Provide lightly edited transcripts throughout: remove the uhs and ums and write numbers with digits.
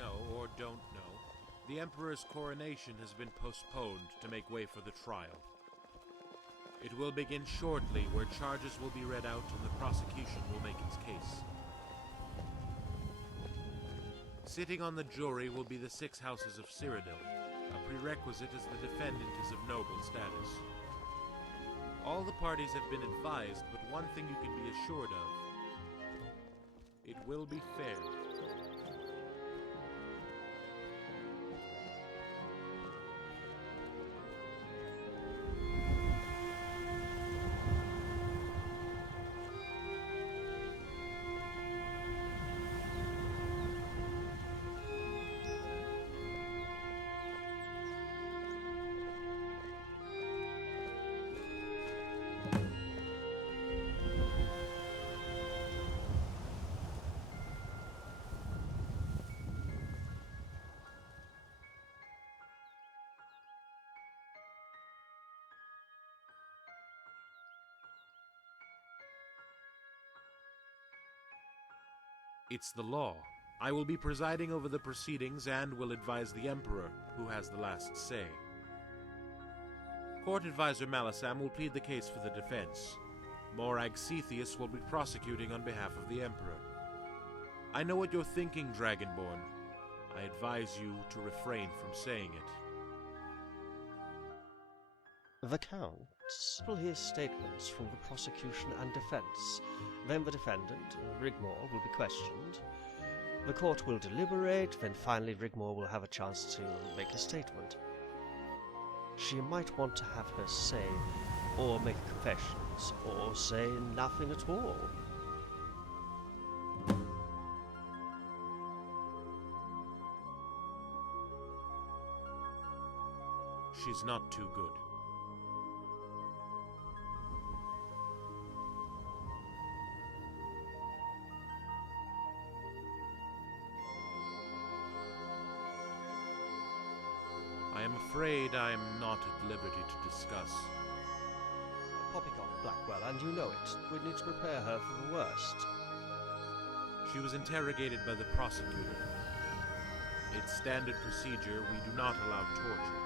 know or don't know, the Emperor's coronation has been postponed to make way for the trial. It will begin shortly, where charges will be read out and the prosecution will make its case. Sitting on the jury will be the 6 houses of Cyrodiil, a prerequisite as the defendant is of noble status. All the parties have been advised, but one thing you can be assured of: it will be fair. It's the law. I will be presiding over the proceedings and will advise the Emperor, who has the last say. Court Advisor Malisam will plead the case for the defense. Morag Sethius will be prosecuting on behalf of the Emperor. I know what you're thinking, Dragonborn. I advise you to refrain from saying it. The Count will hear statements from the prosecution and defense. Then the defendant, Rigmor, will be questioned. The court will deliberate, then finally Rigmor will have a chance to make a statement. She might want to have her say, or make confessions, or say nothing at all. She's not too good. I am afraid I am not at liberty to discuss. Poppycock, Blackwell, and you know it. We need to prepare her for the worst. She was interrogated by the prosecutor. It's standard procedure. We do not allow torture.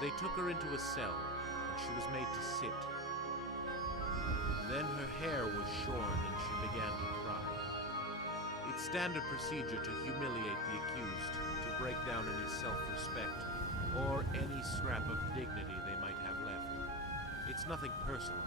They took her into a cell, and she was made to sit. Then her hair was shorn, and she began to cry. It's standard procedure to humiliate the accused, to break down any self-respect, or any scrap of dignity they might have left. It's nothing personal.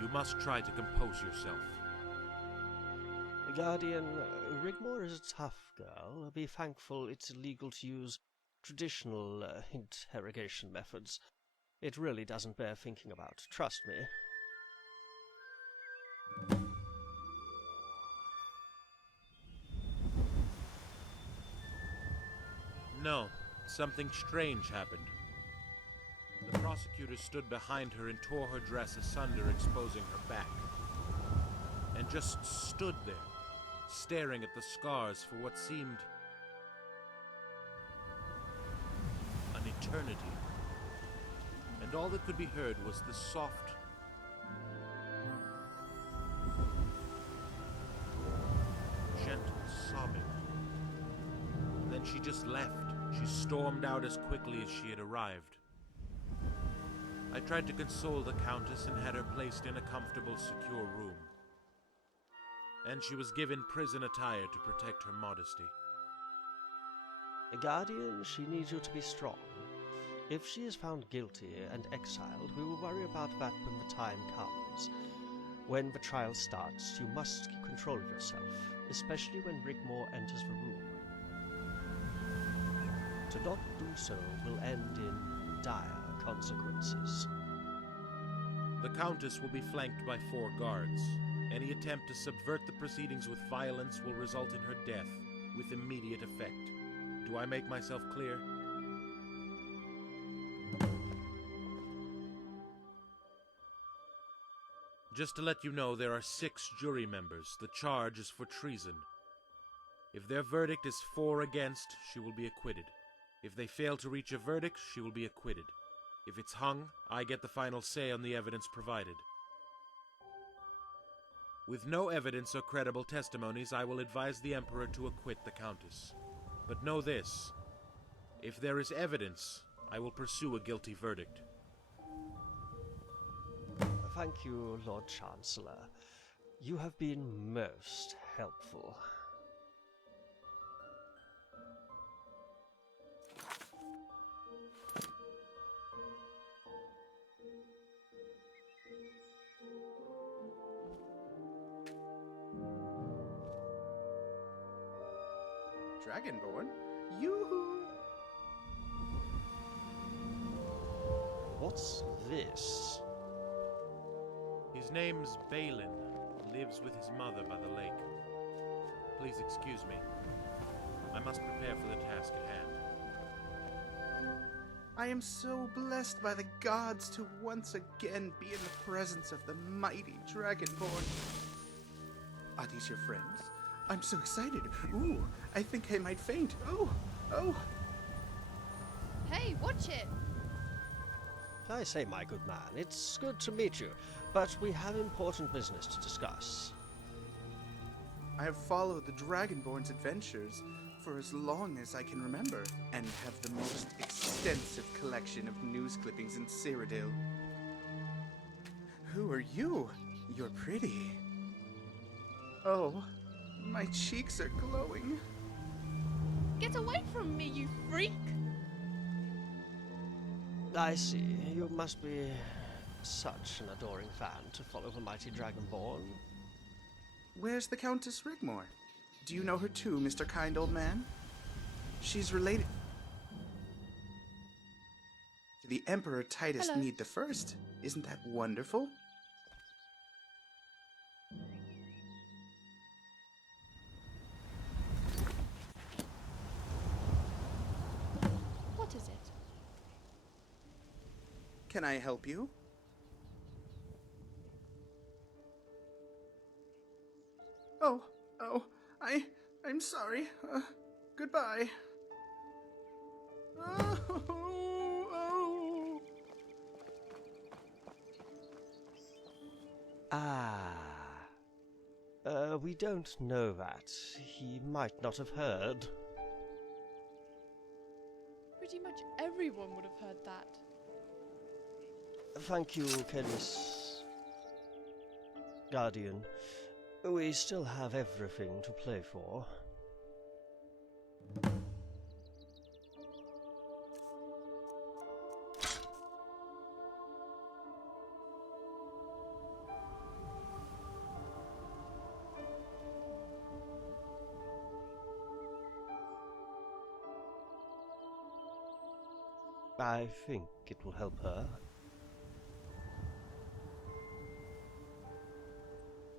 You must try to compose yourself. Guardian, Rigmor is a tough girl. Be thankful it's illegal to use traditional interrogation methods. It really doesn't bear thinking about, trust me. No, something strange happened. The prosecutor stood behind her and tore her dress asunder, exposing her back. And just stood there, staring at the scars for what seemed an eternity. And all that could be heard was the soft, gentle sobbing. And then she just left. She stormed out as quickly as she had arrived. I tried to console the Countess and had her placed in a comfortable, secure room. And she was given prison attire to protect her modesty. Guardian, she needs you to be strong. If she is found guilty and exiled, we will worry about that when the time comes. When the trial starts, you must keep control of yourself, especially when Rigmor enters the room. To not do so will end in dire consequences. The Countess will be flanked by 4 guards. Any attempt to subvert the proceedings with violence will result in her death, with immediate effect. Do I make myself clear? Just to let you know, there are 6 jury members. The charge is for treason. If their verdict is 4 against, she will be acquitted. If they fail to reach a verdict, she will be acquitted. If it's hung, I get the final say on the evidence provided. With no evidence or credible testimonies, I will advise the Emperor to acquit the Countess. But know this: if there is evidence, I will pursue a guilty verdict. Thank you, Lord Chancellor. You have been most helpful. Dragonborn? Yoo-hoo! What's this? His name's Balin. Lives with his mother by the lake. Please excuse me. I must prepare for the task at hand. I am so blessed by the gods to once again be in the presence of the mighty Dragonborn. Are these your friends? I'm so excited. Ooh, I think I might faint. Oh, oh. Hey, watch it! I say, my good man, it's good to meet you, but we have important business to discuss. I have followed the Dragonborn's adventures for as long as I can remember, and have the most extensive collection of news clippings in Cyrodiil. Who are you? You're pretty. Oh, my cheeks are glowing. Get away from me, you freak! I see. You must be such an adoring fan to follow the mighty Dragonborn. Where's the Countess Rigmor? Do you know her too, Mr. Kind Old Man? She's related to the Emperor Titus Hello. Need the First. Isn't that wonderful? What is it? Can I help you? Oh, I'm sorry. Goodbye. Oh. We don't know that. He might not have heard. Pretty much everyone would have heard that. Thank you, Kelis. Guardian. We still have everything to play for. I think it will help her.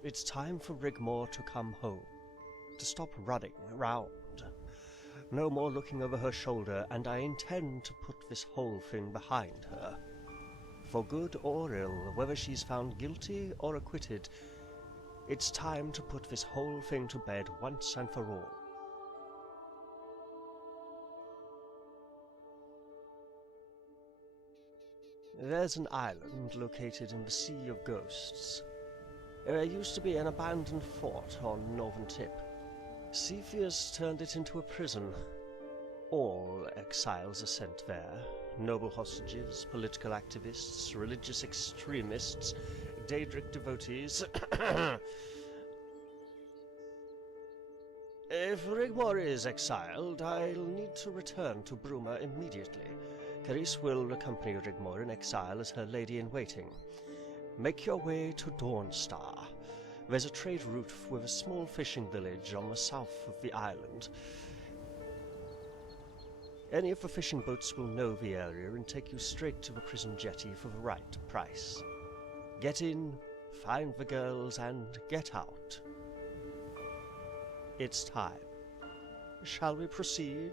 It's time for Rigmor to come home, to stop running around. No more looking over her shoulder, and I intend to put this whole thing behind her. For good or ill, whether she's found guilty or acquitted, it's time to put this whole thing to bed once and for all. There's an island located in the Sea of Ghosts. There used to be an abandoned fort on northern tip. Sethius turned it into a prison. All exiles are sent there. Noble hostages, political activists, religious extremists, Daedric devotees. If Rigmor is exiled, I'll need to return to Bruma immediately. Caris will accompany Rigmor in exile as her lady-in-waiting. Make your way to Dawnstar. There's a trade route with a small fishing village on the south of the island. Any of the fishing boats will know the area and take you straight to the prison jetty for the right price. Get in, find the girls, and get out. It's time. Shall we proceed?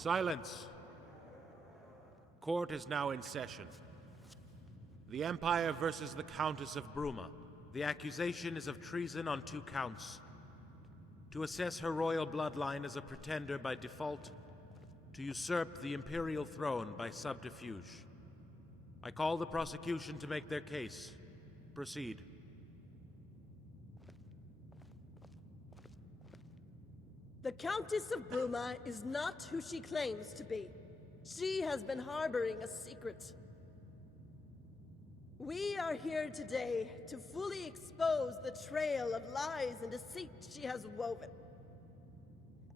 Silence. Court is now in session. The Empire versus the Countess of Bruma. The accusation is of treason on 2 counts. To assess her royal bloodline as a pretender by default, to usurp the imperial throne by subterfuge. I call the prosecution to make their case. Proceed. The Countess of Bruma is not who she claims to be. She has been harboring a secret. We are here today to fully expose the trail of lies and deceit she has woven,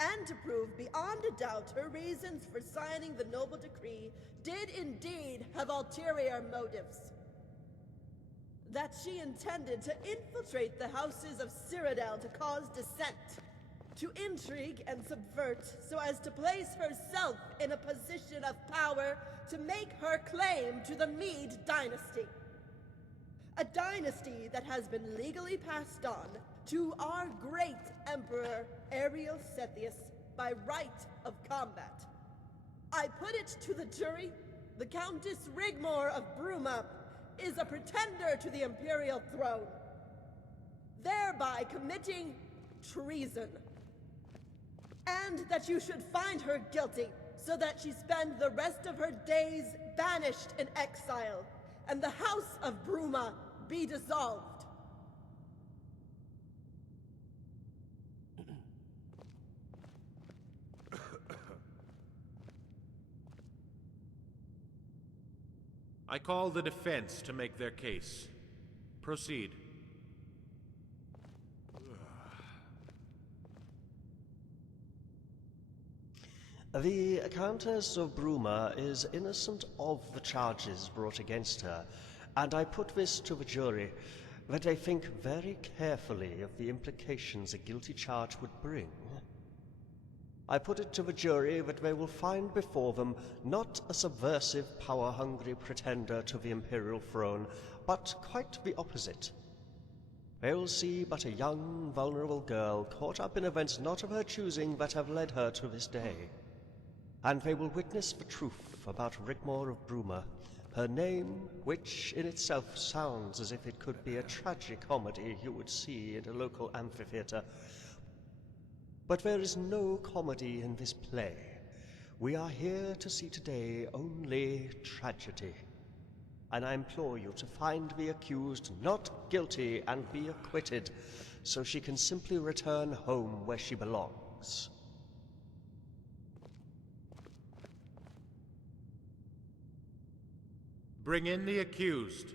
and to prove beyond a doubt her reasons for signing the noble decree did indeed have ulterior motives. That she intended to infiltrate the houses of Cyrodiil to cause dissent, to intrigue and subvert so as to place herself in a position of power to make her claim to the Mede dynasty. A dynasty that has been legally passed on to our great Emperor Rigmor Sethius by right of combat. I put it to the jury, the Countess Rigmor of Bruma is a pretender to the imperial throne, thereby committing treason. And that you should find her guilty, so that she spend the rest of her days banished in exile, and the House of Bruma be dissolved. I call the defense to make their case. Proceed. The Countess of Bruma is innocent of the charges brought against her, and I put this to the jury, that they think very carefully of the implications a guilty charge would bring. I put it to the jury that they will find before them not a subversive, power-hungry pretender to the imperial throne, but quite the opposite. They will see but a young, vulnerable girl caught up in events not of her choosing that have led her to this day. And they will witness the truth about Rigmor of Bruma, her name, which in itself sounds as if it could be a tragic comedy you would see in a local amphitheater. But there is no comedy in this play. We are here to see today only tragedy. And I implore you to find the accused not guilty and be acquitted, so she can simply return home where she belongs. Bring in the accused.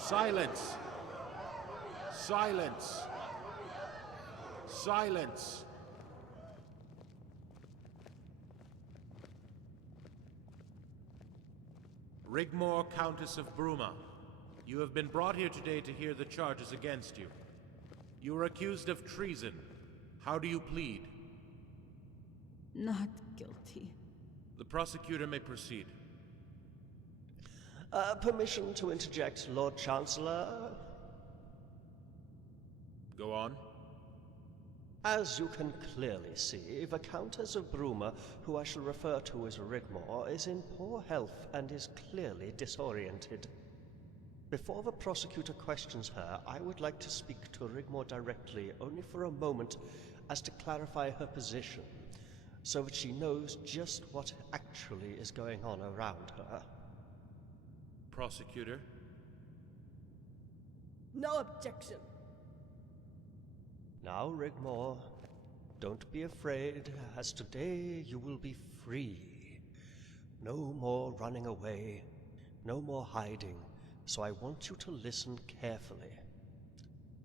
Silence! Silence! Silence! Rigmor, Countess of Bruma, you have been brought here today to hear the charges against you. You are accused of treason. How do you plead? Not guilty. The prosecutor may proceed. Permission to interject, Lord Chancellor? Go on. As you can clearly see, the Countess of Bruma, who I shall refer to as Rigmor, is in poor health and is clearly disoriented. Before the prosecutor questions her, I would like to speak to Rigmor directly, only for a moment, as to clarify her position, so that she knows just what actually is going on around her. Prosecutor? No objection. Now, Rigmor, don't be afraid, as today you will be free. No more running away, no more hiding, so I want you to listen carefully.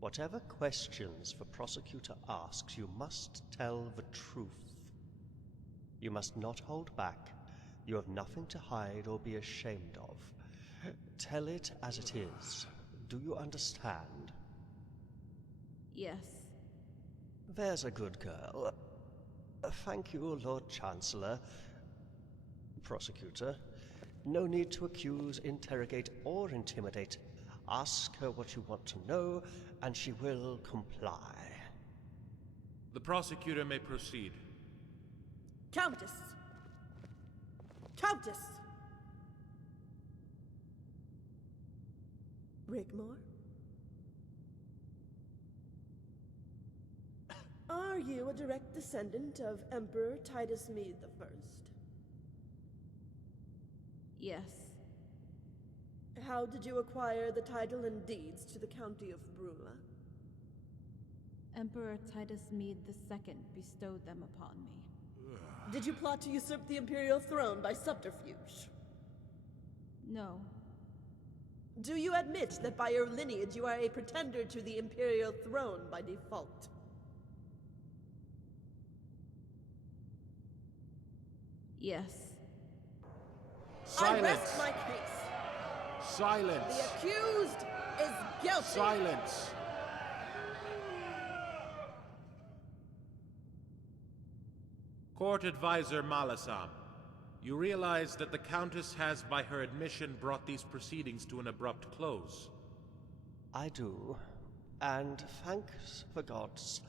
Whatever questions the prosecutor asks, you must tell the truth. You must not hold back. You have nothing to hide or be ashamed of. Tell it as it is. Do you understand? Yes. There's a good girl. Thank you, Lord Chancellor. Prosecutor, No need to accuse, interrogate, or intimidate. Ask her what you want to know, and she will comply. The prosecutor may proceed. Countess! Countess! Rigmor? Are you a direct descendant of Emperor Titus Mede I? Yes. How did you acquire the title and deeds to the County of Bruma? Emperor Titus Mede II bestowed them upon me. Did you plot to usurp the Imperial throne by subterfuge? No. Do you admit that by your lineage you are a pretender to the Imperial throne by default? Yes. Silence! I rest my case. Silence! The accused is guilty. Silence! Court Advisor Malasam, you realize that the Countess has, by her admission, brought these proceedings to an abrupt close. I do, and thanks the gods,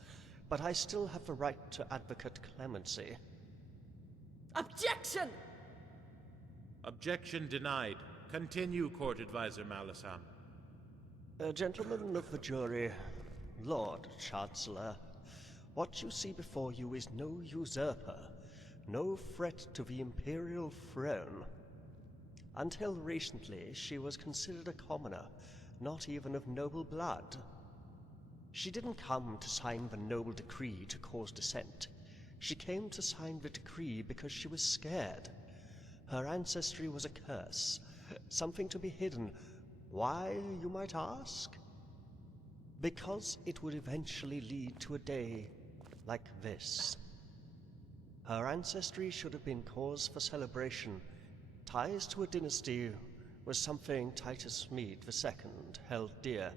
but I still have the right to advocate clemency. Objection! Objection denied. Continue, Court Advisor Malasam. Gentlemen of the jury, Lord Chancellor, what you see before you is no usurper, no threat to the imperial throne. Until recently, she was considered a commoner, not even of noble blood. She didn't come to sign the noble decree to cause dissent. She came to sign the decree because she was scared. Her ancestry was a curse, something to be hidden. Why, you might ask? Because it would eventually lead to a day like this. Her ancestry should have been cause for celebration. Ties to a dynasty was something Titus Mede II held dear.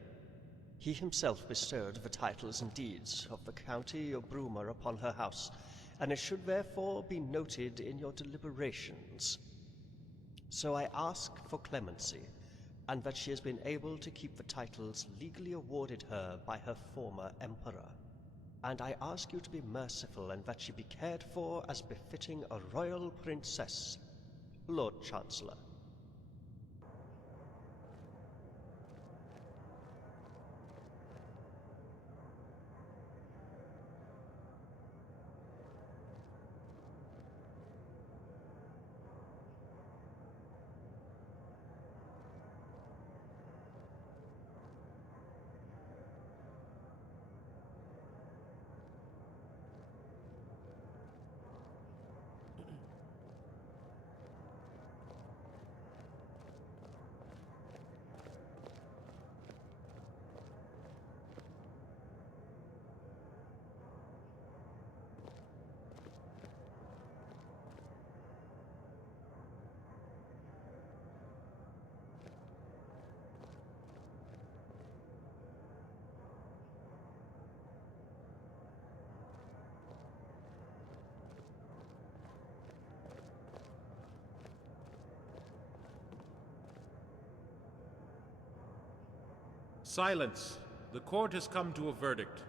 He himself bestowed the titles and deeds of the County of Bruma upon her house, and it should therefore be noted in your deliberations. So I ask for clemency, and that she has been able to keep the titles legally awarded her by her former emperor. And I ask you to be merciful, and that she be cared for as befitting a royal princess, Lord Chancellor. Silence. The court has come to a verdict.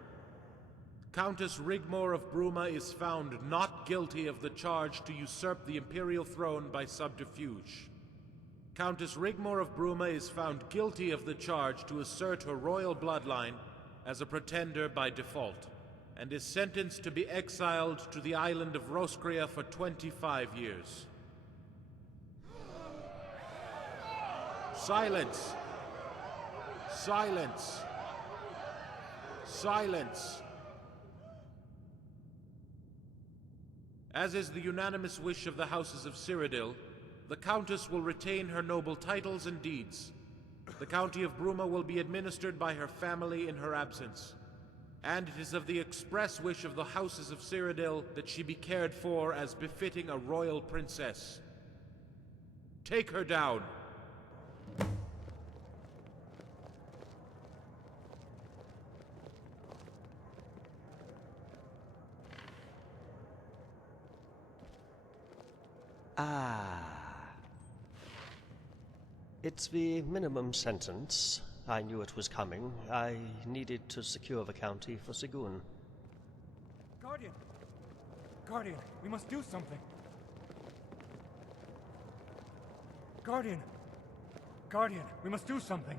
Countess Rigmor of Bruma is found not guilty of the charge to usurp the imperial throne by subterfuge. Countess Rigmor of Bruma is found guilty of the charge to assert her royal bloodline as a pretender by default, and is sentenced to be exiled to the island of Roskria for 25 years. Silence! Silence! Silence! As is the unanimous wish of the houses of Cyrodiil, the Countess will retain her noble titles and deeds. The County of Bruma will be administered by her family in her absence. And it is of the express wish of the houses of Cyrodiil that she be cared for as befitting a royal princess. Take her down! Ah. It's the minimum sentence. I knew it was coming. I needed to secure the county for Sigun. Guardian! Guardian, we must do something. Guardian! Guardian, we must do something.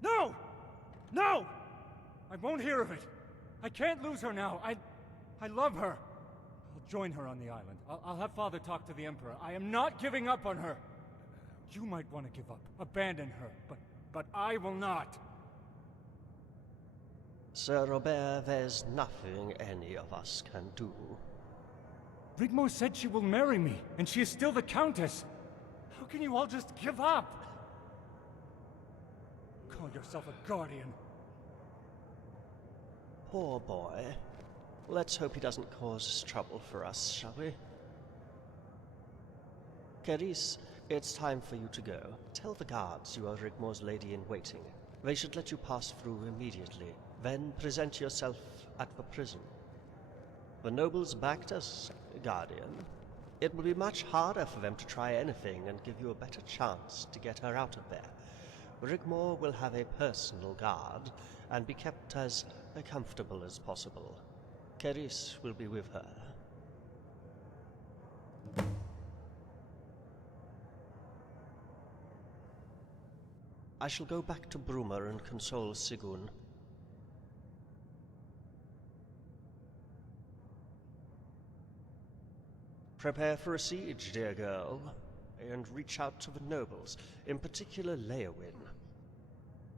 No! No! I won't hear of it. I can't lose her now. I love her. I'll join her on the island. I'll have Father talk to the Emperor. I am not giving up on her. You might want to give up, abandon her, but I will not. Sir Robere, there's nothing any of us can do. Rigmor said she will marry me, and she is still the Countess. How can you all just give up? Call yourself a guardian. Poor boy. Let's hope he doesn't cause trouble for us, shall we? Carice, it's time for you to go. Tell the guards you are Rigmor's lady-in-waiting. They should let you pass through immediately. Then present yourself at the prison. The nobles backed us, Guardian. It will be much harder for them to try anything and give you a better chance to get her out of there. Rigmor will have a personal guard and be kept as comfortable as possible. Carice will be with her. I shall go back to Brumer and console Sigun. Prepare for a siege, dear girl, and reach out to the nobles, in particular Leowin.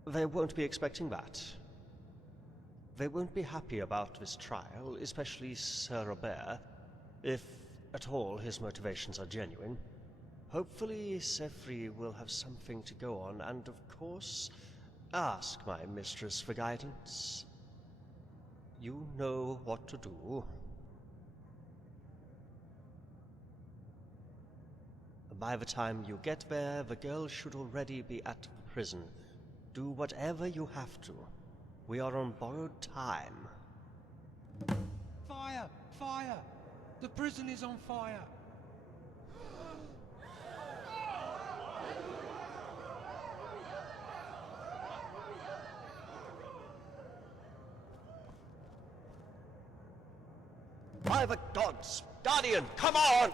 They won't be expecting that. They won't be happy about this trial, especially Sir Robere, if at all his motivations are genuine. Hopefully Sefri will have something to go on, and of course, ask my mistress for guidance. You know what to do. By the time you get there, the girl should already be at the prison. Do whatever you have to. We are on borrowed time. Fire! Fire! The prison is on fire! By the gods! Guardian, come on!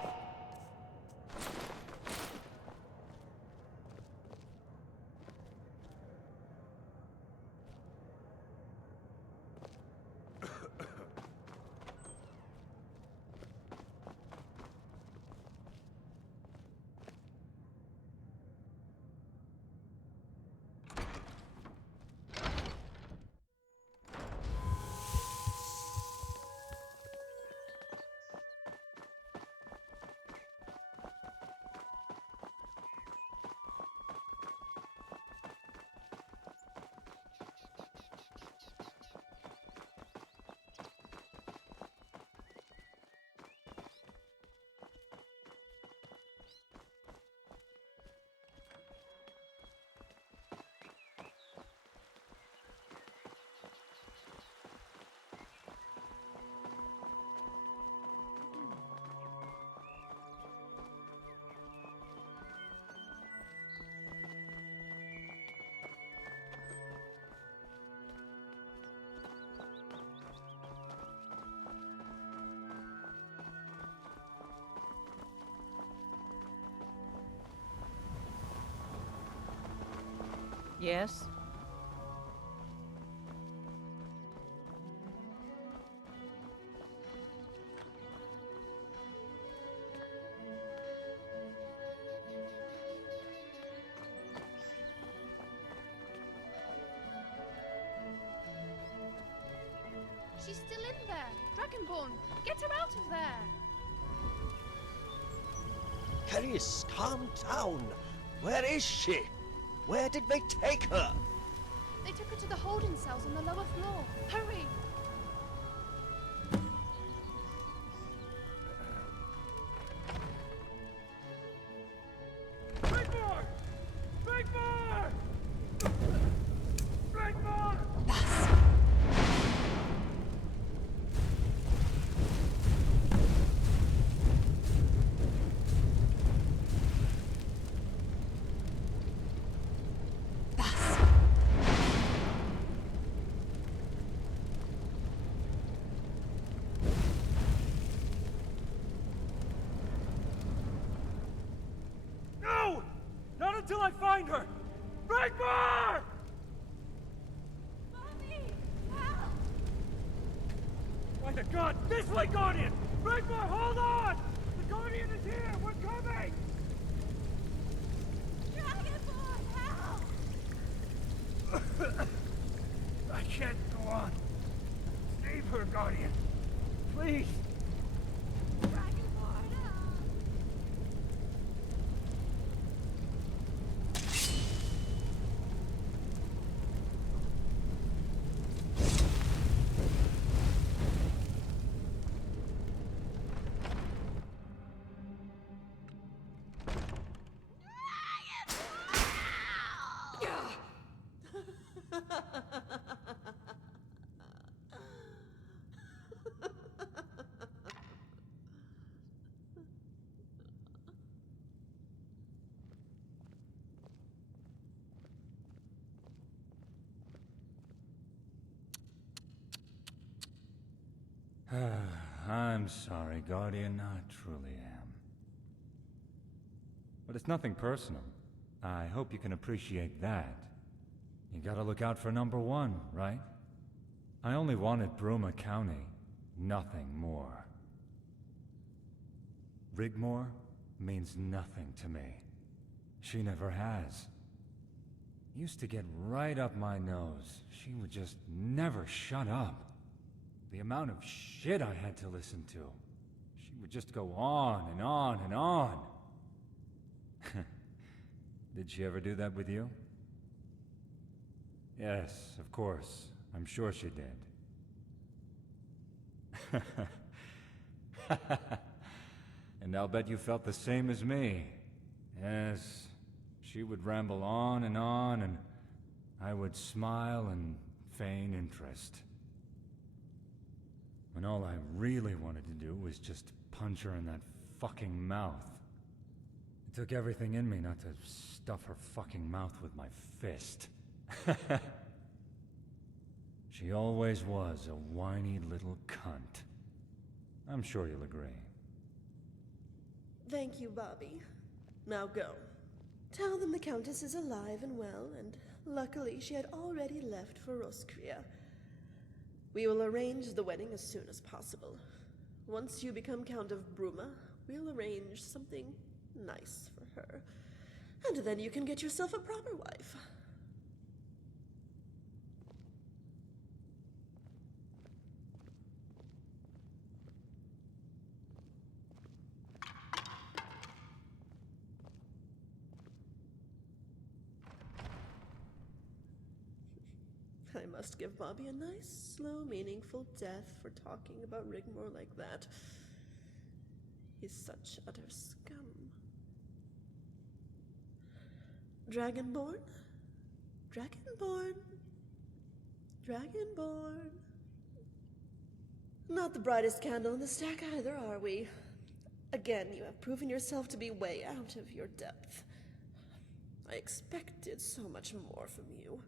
Yes? She's still in there. Dragonborn, get her out of there. Carice, calm down. Where is she? Where did they take her? They took her to the holding cells on the lower floor. Hurry! Rigmor! Rigmor! Rigmor! Was? God! This way, Guardian! Rigmor, hold on! The Guardian is here! We're coming! Dragonborn, help! I can't go on. Save her, Guardian. Please. Dragonborn, help! I'm sorry, Guardian. I truly am. But it's nothing personal. I hope you can appreciate that. You gotta look out for number one, right? I only wanted Bruma County. Nothing more. Rigmor means nothing to me. She never has. Used to get right up my nose. She would just never shut up. The amount of shit I had to listen to. She would just go on and on and on. Did she ever do that with you? Yes, of course. I'm sure she did. And I'll bet you felt the same as me. Yes, she would ramble on, and I would smile and feign interest. When all I really wanted to do was just punch her in that fucking mouth. It took everything in me not to stuff her fucking mouth with my fist. She always was a whiny little cunt. I'm sure you'll agree. Thank you, Bobby. Now go. Tell them the Countess is alive and well, and luckily she had already left for Roskria. We will arrange the wedding as soon as possible. Once you become Count of Bruma, we'll arrange something nice for her. And then you can get yourself a proper wife. I must give Bobby a nice, slow, meaningful death for talking about Rigmor like that. He's such utter scum. Dragonborn? Dragonborn? Dragonborn? Not the brightest candle in the stack either, are we? Again, you have proven yourself to be way out of your depth. I expected so much more from you.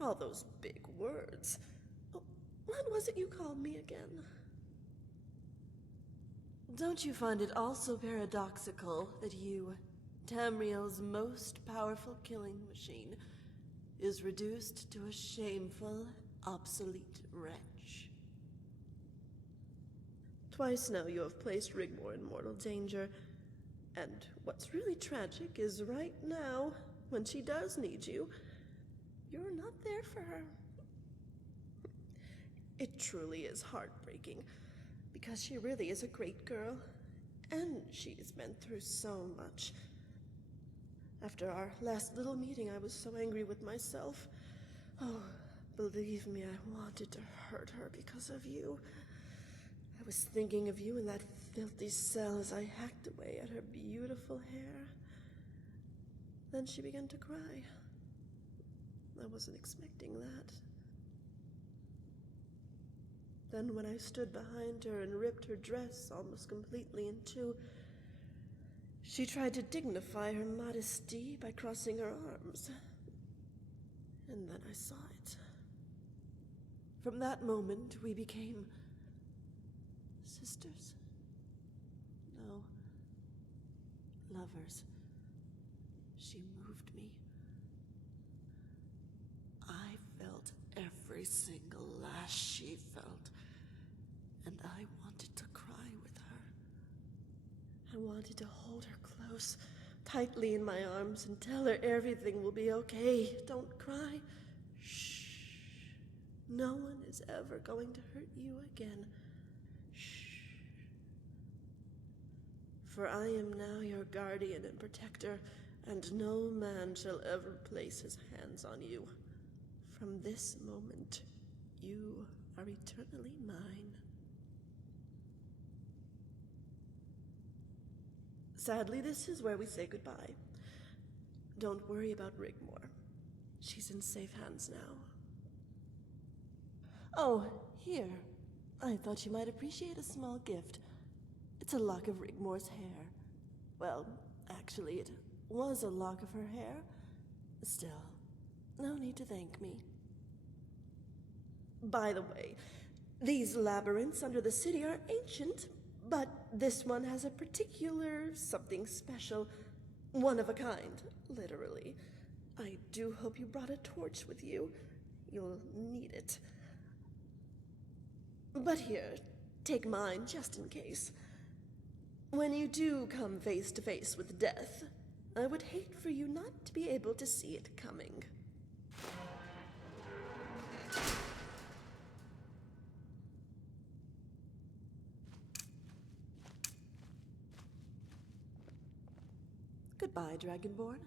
All those big words. Oh, what was it you called me again? Don't you find it also paradoxical that you, Tamriel's most powerful killing machine, is reduced to a shameful, obsolete wretch? Twice now you have placed Rigmor in mortal danger, and what's really tragic is right now, when she does need you, you're not there for her. It truly is heartbreaking, because she really is a great girl, and she's been through so much. After our last little meeting, I was so angry with myself. Oh, believe me, I wanted to hurt her because of you. I was thinking of you in that filthy cell as I hacked away at her beautiful hair. Then she began to cry. I wasn't expecting that. Then when I stood behind her and ripped her dress almost completely in two, she tried to dignify her modesty by crossing her arms. And then I saw it. From that moment, we became sisters. No, lovers. She moved me. I felt every single lash she felt, and I wanted to hold her close, tightly in my arms, and tell her everything will be okay. Don't cry. Shh. No one is ever going to hurt you again. Shh. For I am now your guardian and protector, and no man shall ever place his hands on you. From this moment, you are eternally mine. Sadly, this is where we say goodbye. Don't worry about Rigmor. She's in safe hands now. Oh, here. I thought you might appreciate a small gift. It's a lock of Rigmor's hair. Well, actually, it was a lock of her hair. Still, no need to thank me. By the way, these labyrinths under the city are ancient, but this one has a particular something special. One of a kind, literally. I do hope you brought a torch with you. You'll need it. But here, take mine just in case. When you do come face to face with death, I would hate for you not to be able to see it coming. Goodbye, Dragonborn.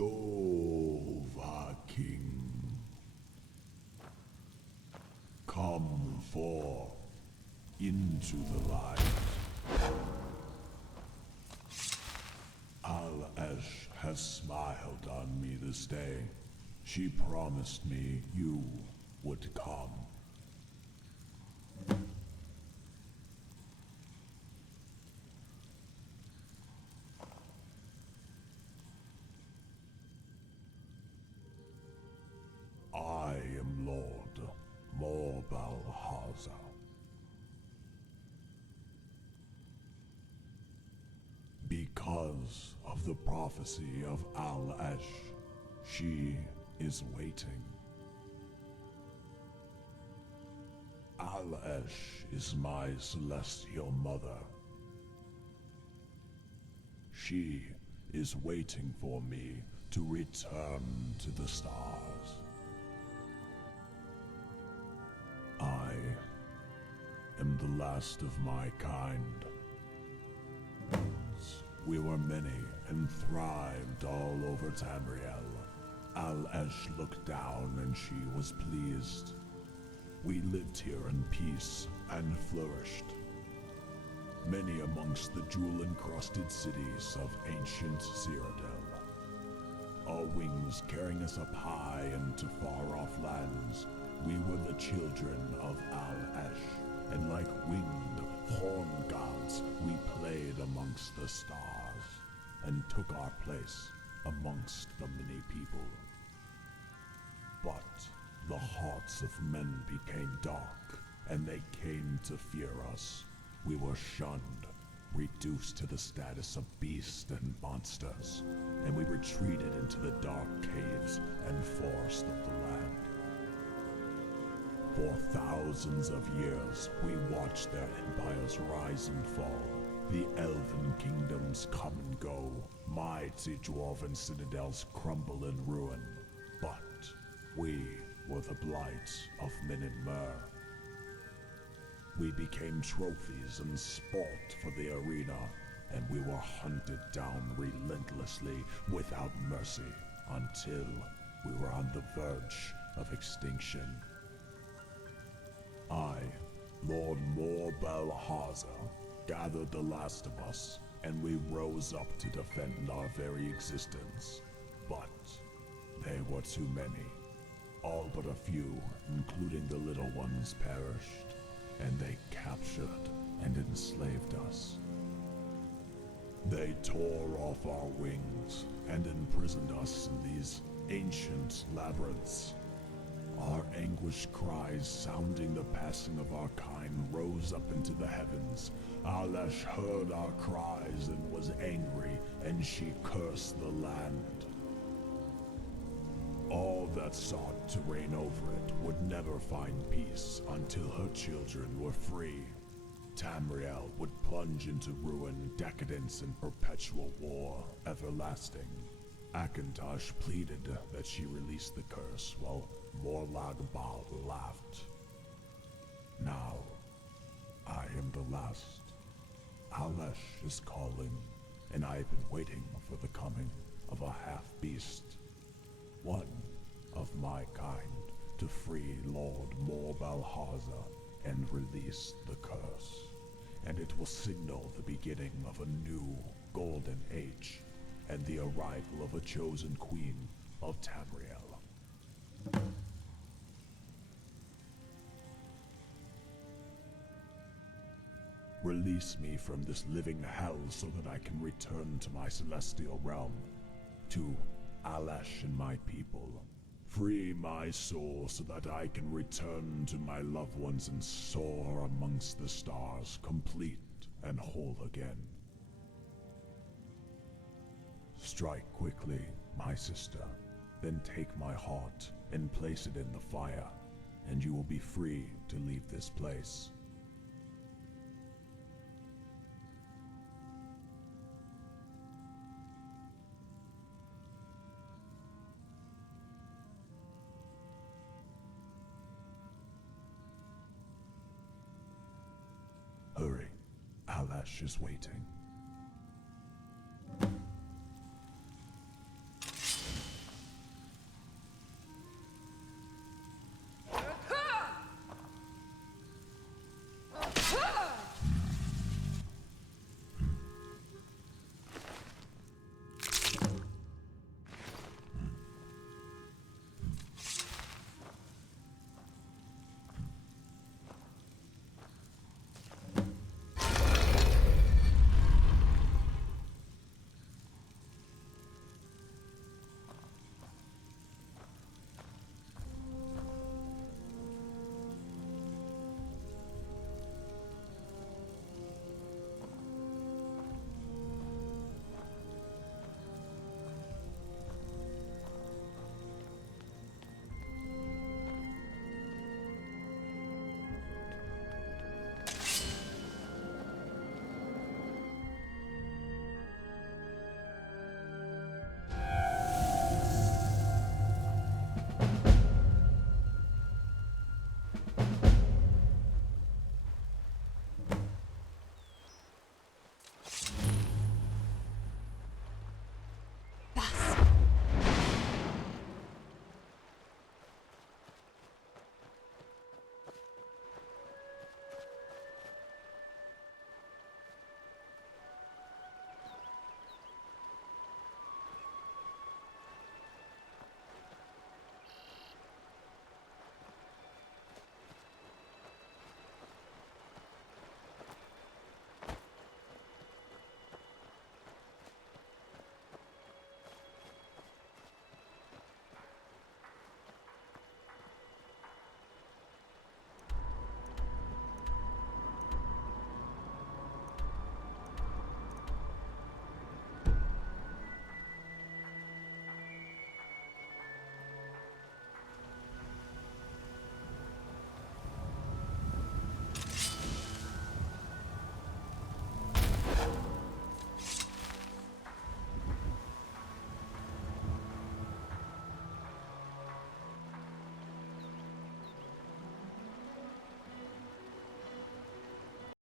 Dova King. Come forth into the light. Al-Esh has smiled on me this day. She promised me you would come. I am Lord Morbalhaza. Because of the prophecy of Al-Esh, she is waiting. Al-Esh is my celestial mother. She is waiting for me to return to the stars. I am the last of my kind. We were many and thrived all over Tamriel. Al-Esh looked down and she was pleased. We lived here in peace and flourished. Many amongst the jewel-encrusted cities of ancient Cyrodiil. Our wings carrying us up high into far-off lands, we were the children of Al-Esh, and like winged horn gods, we played amongst the stars, and took our place amongst the many people. But the hearts of men became dark, and they came to fear us. We were shunned, reduced to the status of beasts and monsters, and we retreated into the dark caves and forests of the land. For thousands of years, we watched their empires rise and fall, the elven kingdoms come and go, mighty dwarven citadels crumble and ruin. But we were the blight of Min and Mer. We became trophies and sport for the arena, and we were hunted down relentlessly without mercy until we were on the verge of extinction. I, Lord Morbalhaza, gathered the last of us, and we rose up to defend our very existence. But they were too many. All but a few, including the little ones, perished, and they captured and enslaved us. They tore off our wings and imprisoned us in these ancient labyrinths. Our anguished cries sounding the passing of our kind rose up into the heavens. Al-Esh heard our cries and was angry, and she cursed the land. All that sought to reign over it would never find peace until her children were free. Tamriel would plunge into ruin, decadence, and perpetual war, everlasting. Akantosh pleaded that she release the curse, while Morag Bal laughed. Now, I am the last. Al-Esh is calling, and I have been waiting for the coming of a half-beast. One of my kind, to free Lord Morbalhaza and release the curse. And it will signal the beginning of a new golden age, and the arrival of a chosen queen of Tamriel. Release me from this living hell so that I can return to my celestial realm, to Al-Esh and my people. Free my soul so that I can return to my loved ones and soar amongst the stars, complete and whole again. Strike quickly, my sister, then take my heart and place it in the fire, and you will be free to leave this place. Hurry, Al-Esh is waiting.